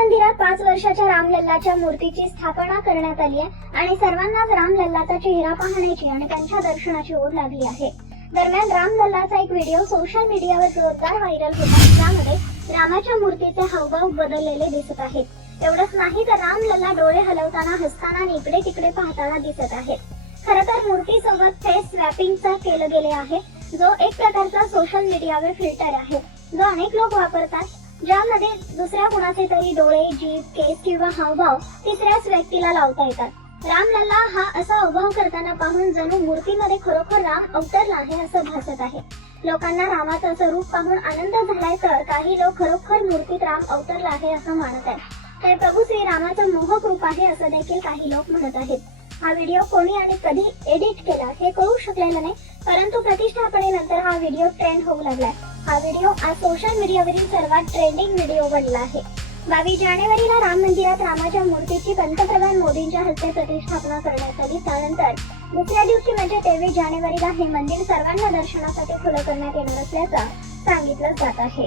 मंदिरात 5 वर्षाच्या रामलल्लाच्या मूर्तीची स्थापना करण्यात आली आहे आणि सर्वांनाच रामलल्लाचा चेहरा पाहण्याची आणि त्यांच्या दर्शनाची ओढ लागली आहे। दरम्यान रामलल्लाचा एक व्हिडिओ सोशल मीडियावर जोरदार व्हायरल होता। त्यामध्ये रामाच्या मूर्तीचे हावभाव बदललेले दिसत आहेत। एवढंच नाही तर रामलल्ला डोळे हलवताना, हसताना आणि इकडे तिकडे पाहताना दिसत आहेत। खरं तर मूर्तीसोबत फेस स्वॅपिंगचा केलं गेले आहे, जो एक प्रकारचा सोशल मीडियावर फिल्टर आहे, जो अनेक लोक वापरतात, ज्यामध्ये दुसऱ्या कुणाचे तरी डोळे, जीभ, केस किंवा हावभाव तिसऱ्याच व्यक्तीला लावता येतात। रामलल्ला हा असा हावभाव करताना पाहून जणू मूर्तीमध्ये खरोखर राम अवतरला आहे असं भासत आहे। लोकांना रामाचं असं रूप पाहून आनंद झालाय, तर काही लोक खरोखर मूर्तीत राम अवतरला आहे असं मानत आहेत। तर प्रभू श्रीरामाचं मोहक रूप आहे असं देखील काही लोक म्हणत आहेत। हा व्हिडिओ कोणी आणि कधी एडिट केला हे कळू शकलेलं नाही, परंतु प्रतिष्ठापनेनंतर हा व्हिडिओ ट्रेंड होऊ लागलाय। हा व्हिडिओ आज सोशल मीडियावरील सर्वात ट्रेंडिंग व्हिडिओ बनला आहे। 22 जानेवारीला राम मंदिरात रामाच्या मूर्तीची पंतप्रधान मोदींच्या हस्ते प्रतिष्ठापना करण्यात आली। त्यानंतर दुसऱ्या दिवशी म्हणजे 23 जानेवारीला हे मंदिर सर्वांना दर्शनासाठी खुलं करण्यात येणार असल्याचं सांगितलं जात आहे।